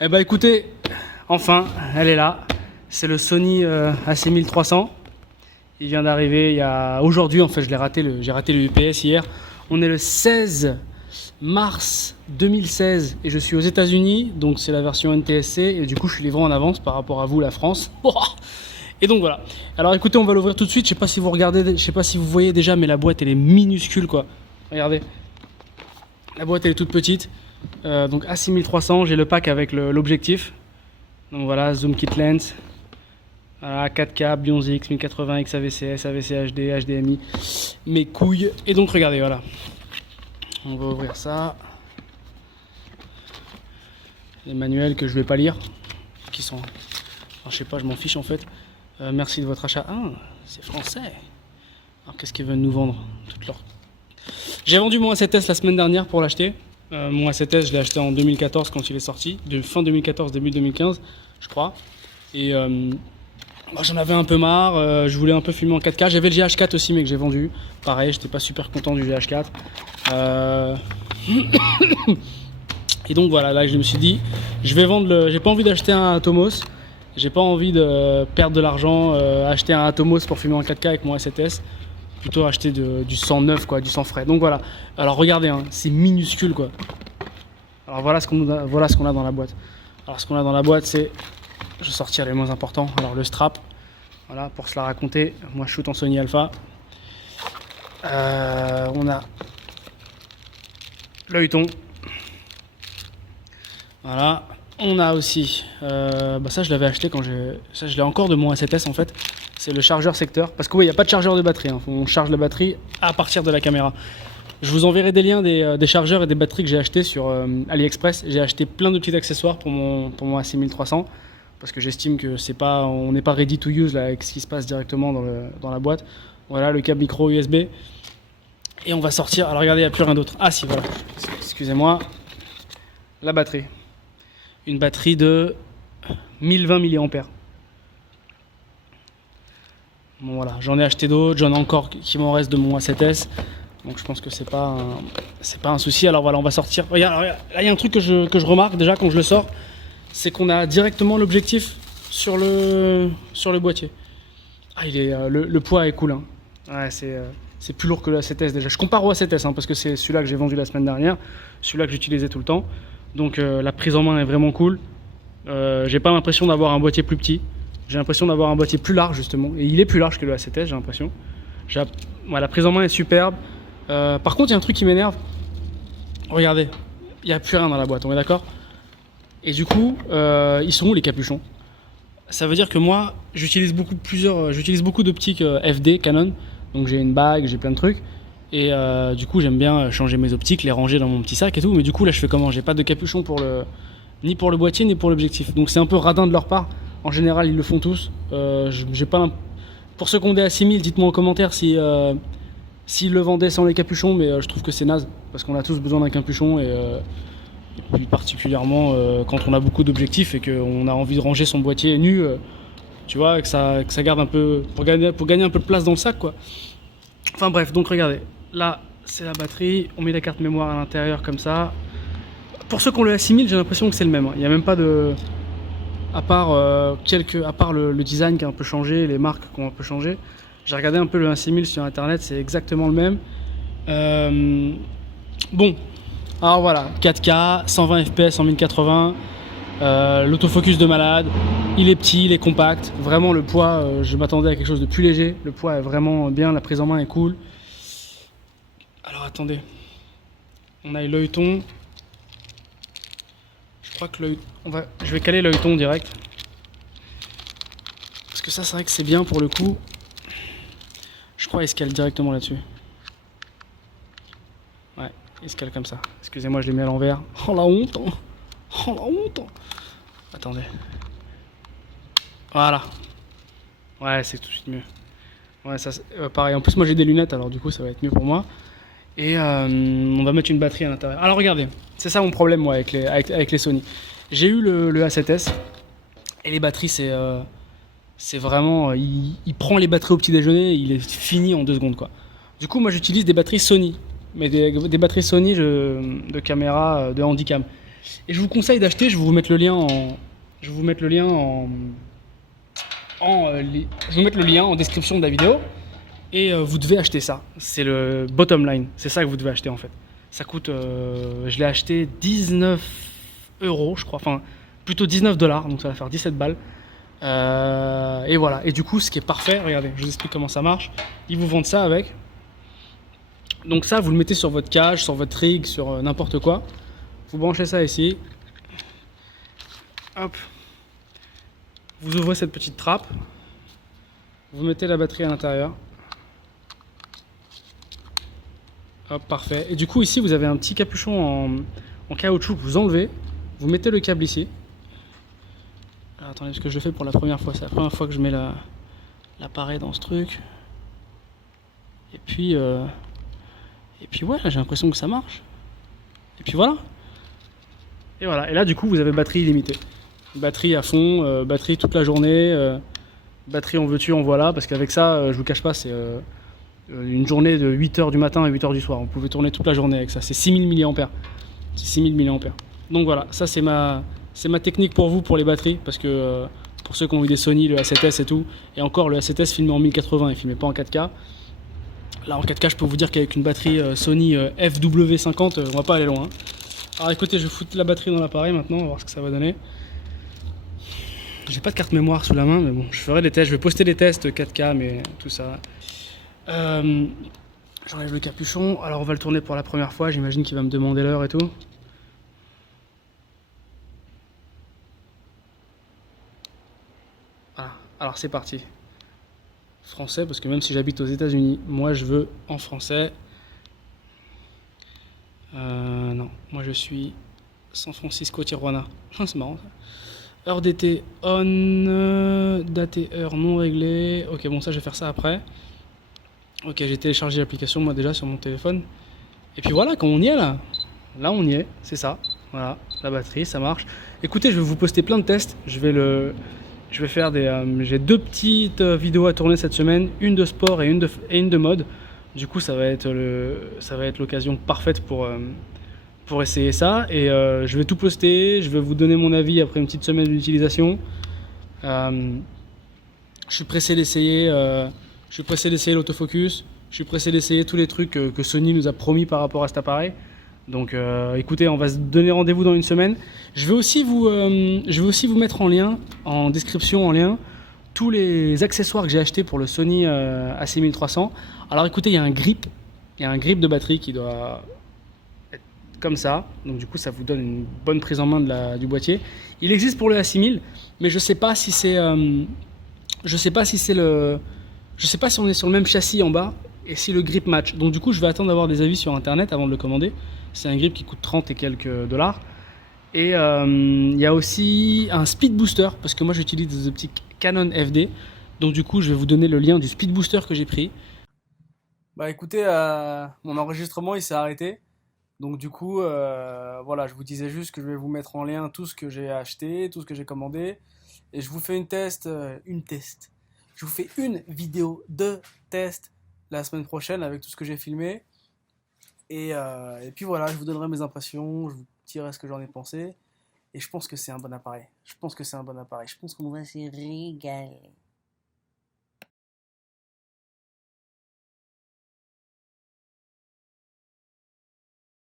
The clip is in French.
Eh bah écoutez, enfin, elle est là. C'est le Sony AC1300. Il vient d'arriver il y a aujourd'hui. En fait, j'ai raté le UPS hier. On est le 16 mars 2016 et je suis aux États-Unis, donc c'est la version NTSC et du coup je suis livré en avance par rapport à vous, la France. Et donc voilà. Alors écoutez, on va l'ouvrir tout de suite. Je sais pas si vous regardez, je sais pas si vous voyez déjà, mais la boîte elle est minuscule quoi. Regardez, la boîte elle est toute petite. Donc A6300, j'ai le pack avec l'objectif. Donc voilà, zoom kit lens. Voilà, 4K, Bionzix, 1080, XAVCS, AVC HD, HDMI, mes couilles. Et donc regardez, voilà. On va ouvrir ça. Les manuels que je vais pas lire, qui sont... Alors, je sais pas, je m'en fiche en fait. Merci de votre achat. Ah, c'est français. Alors qu'est-ce qu'ils veulent nous vendre? J'ai vendu mon A7S la semaine dernière pour l'acheter. Mon A7S, je l'ai acheté en 2014 quand il est sorti, de fin 2014, début 2015, je crois. Et moi, j'en avais un peu marre, je voulais un peu filmer en 4K. J'avais le GH4 aussi, mais que j'ai vendu. Pareil, j'étais pas super content du GH4. Et donc voilà, là je me suis dit, je vais vendre le. J'ai pas envie d'acheter un Atomos. J'ai pas envie de perdre de l'argent, acheter un Atomos pour filmer en 4K avec mon A7S. Plutôt acheter du sang neuf, quoi, du sang frais. Donc voilà. Alors regardez, hein, c'est minuscule quoi. Alors voilà ce qu'on a dans la boîte. Alors ce qu'on a dans la boîte, c'est, je vais sortir les moins importants. Alors le strap, voilà, pour se la raconter. Moi je shoot en Sony Alpha. On a l'œilleton. Voilà. On a aussi, ça je l'avais acheté ça je l'ai encore de mon A7S en fait. C'est le chargeur secteur. Parce que oui, il n'y a pas de chargeur de batterie. Hein. On charge la batterie à partir de la caméra. Je vous enverrai des liens des chargeurs et des batteries que j'ai achetés sur AliExpress. J'ai acheté plein de petits accessoires pour mon AC1300 parce que j'estime que on n'est pas ready to use là, avec ce qui se passe directement dans la boîte. Voilà, le câble micro USB. Et on va sortir. Alors regardez, il n'y a plus rien d'autre. Ah si, voilà. Excusez-moi. La batterie. Une batterie de 1020 mAh. Bon voilà, j'en ai acheté d'autres, j'en ai encore qui m'en reste de mon A7S. Donc je pense que c'est pas un souci. Alors voilà, on va sortir. Regarde, là il y a un truc que je remarque déjà quand je le sors, c'est qu'on a directement l'objectif sur le boîtier. Ah, le poids est cool. Hein. Ouais, c'est plus lourd que le A7S déjà. Je compare au A7S hein, parce que c'est celui-là que j'ai vendu la semaine dernière, celui-là que j'utilisais tout le temps. Donc la prise en main est vraiment cool. J'ai pas l'impression d'avoir un boîtier plus petit. J'ai l'impression d'avoir un boîtier plus large justement. Et il est plus large que le A7S, j'ai l'impression. La prise en main est superbe. Par contre, il y a un truc qui m'énerve. Regardez, il n'y a plus rien dans la boîte, on est d'accord? Et du coup, ils sont où les capuchons? Ça veut dire que moi, j'utilise beaucoup d'optiques FD, Canon. Donc j'ai une bague, j'ai plein de trucs. Et du coup, j'aime bien changer mes optiques, les ranger dans mon petit sac et tout. Mais du coup, là, je fais comment? J'ai pas de capuchon ni pour le boîtier, ni pour l'objectif. Donc c'est un peu radin de leur part. En général, ils le font tous. J'ai pas Pour ceux qui ont des A6000, dites-moi en commentaire s'ils le vendaient sans les capuchons, mais je trouve que c'est naze. Parce qu'on a tous besoin d'un capuchon. Et puis particulièrement quand on a beaucoup d'objectifs et qu'on a envie de ranger son boîtier nu. Tu vois, que ça garde un peu... Pour gagner un peu de place dans le sac, quoi. Enfin bref, donc regardez. Là, c'est la batterie. On met la carte mémoire à l'intérieur comme ça. Pour ceux qui ont le A6000, j'ai l'impression que c'est le même. Il n'y a même pas de... À part le design qui a un peu changé, les marques qui ont un peu changé. J'ai regardé un peu le A6000 sur internet, c'est exactement le même. Bon, alors voilà, 4K, 120 fps en 1080, l'autofocus de malade, il est petit, il est compact, vraiment le poids, je m'attendais à quelque chose de plus léger, le poids est vraiment bien, la prise en main est cool. Alors attendez, on a l'œilleton. Je crois que je vais caler l'œilleton direct. Parce que ça, c'est vrai que c'est bien pour le coup. Je crois qu'il se cale directement là-dessus. Ouais, il se cale comme ça. Excusez-moi, je l'ai mis à l'envers. Oh la honte hein. Oh la honte. Attendez. Voilà. Ouais, c'est tout de suite mieux. Ouais, ça pareil. En plus, moi j'ai des lunettes, alors du coup, ça va être mieux pour moi. Et on va mettre une batterie à l'intérieur. Alors regardez, c'est ça mon problème moi avec les Sony. J'ai eu le A7S et les batteries c'est vraiment... il prend les batteries au petit déjeuner et il est fini en 2 secondes quoi. Du coup moi j'utilise des batteries Sony, mais des batteries Sony de caméra de handycam. Et je vous conseille d'acheter, je vais vous mettre le lien en... Je vais vous mettre le lien je vais vous mettre le lien en description de la vidéo. Et vous devez acheter ça. C'est le bottom line. C'est ça que vous devez acheter en fait. Ça coûte... je l'ai acheté 19 euros, je crois. Enfin, plutôt 19 dollars. Donc ça va faire 17 balles. Et voilà. Et du coup, ce qui est parfait, regardez, je vous explique comment ça marche. Ils vous vendent ça avec. Donc ça, vous le mettez sur votre cage, sur votre rig, sur n'importe quoi. Vous branchez ça ici. Hop. Vous ouvrez cette petite trappe. Vous mettez la batterie à l'intérieur. Hop, parfait. Et du coup, ici, vous avez un petit capuchon en caoutchouc que vous enlevez. Vous mettez le câble ici. Alors, attendez, parce que je le fais pour la première fois. C'est la première fois que je mets l'appareil dans ce truc. Et puis voilà, j'ai l'impression que ça marche. Et puis voilà. Et voilà. Et là, du coup, vous avez batterie illimitée. Batterie à fond, batterie toute la journée. Batterie en veux-tu, en voilà. Parce qu'avec ça, je vous cache pas, c'est une journée de 8h du matin à 8h du soir. Vous pouvez tourner toute la journée avec ça. C'est 6000 mAh. C'est 6000 mAh. Donc voilà, ça c'est ma technique pour vous, pour les batteries. Parce que pour ceux qui ont eu des Sony, le A7S et tout. Et encore, le A7S filmait en 1080, il filmait pas en 4K. Là en 4K, je peux vous dire qu'avec une batterie Sony FW50, on va pas aller loin. Alors écoutez, je vais foutre la batterie dans l'appareil maintenant, on va voir ce que ça va donner. J'ai pas de carte mémoire sous la main, mais bon, je ferai des tests. Je vais poster des tests 4K, mais tout ça. J'enlève le capuchon. Alors on va le tourner pour la première fois. J'imagine qu'il va me demander l'heure et tout. Voilà. Alors c'est parti. Français, parce que même si j'habite aux États-Unis, moi je veux en français. Non, moi je suis San Francisco, Tijuana. C'est marrant ça. Heure d'été on, date et heure non réglée. Ok, bon, ça je vais faire ça après. Ok, j'ai téléchargé l'application moi déjà sur mon téléphone. Et puis voilà, quand on y est là, on y est, c'est ça. Voilà, la batterie, ça marche. Écoutez, je vais vous poster plein de tests. Je vais faire j'ai deux petites vidéos à tourner cette semaine, une de sport et une de mode. Du coup, ça va être l'occasion parfaite pour essayer ça. Et je vais tout poster. Je vais vous donner mon avis après une petite semaine d'utilisation. Je suis pressé d'essayer. Je suis pressé d'essayer l'autofocus. Je suis pressé d'essayer tous les trucs que Sony nous a promis par rapport à cet appareil. Donc écoutez, on va se donner rendez-vous dans une semaine. Je vais aussi vous mettre en lien, en description, en lien, tous les accessoires que j'ai achetés pour le Sony A6300. Alors écoutez, il y a un grip de batterie qui doit être comme ça. Donc du coup, ça vous donne une bonne prise en main du boîtier. Il existe pour le A6000, mais je sais pas si c'est je sais pas si on est sur le même châssis en bas et si le grip match. Donc du coup, je vais attendre d'avoir des avis sur internet avant de le commander. C'est un grip qui coûte 30 et quelques dollars. Et il y a aussi un speed booster, parce que moi j'utilise des optiques Canon FD. Donc du coup, je vais vous donner le lien du speed booster que j'ai pris. Bah écoutez, mon enregistrement il s'est arrêté. Donc du coup, voilà, je vous disais juste que je vais vous mettre en lien tout ce que j'ai acheté, tout ce que j'ai commandé. Et je vous fais Je vous fais une vidéo de test la semaine prochaine avec tout ce que j'ai filmé. Et puis voilà, je vous donnerai mes impressions, je vous dirai ce que j'en ai pensé. Et je pense que c'est un bon appareil. Je pense qu'on va se régaler.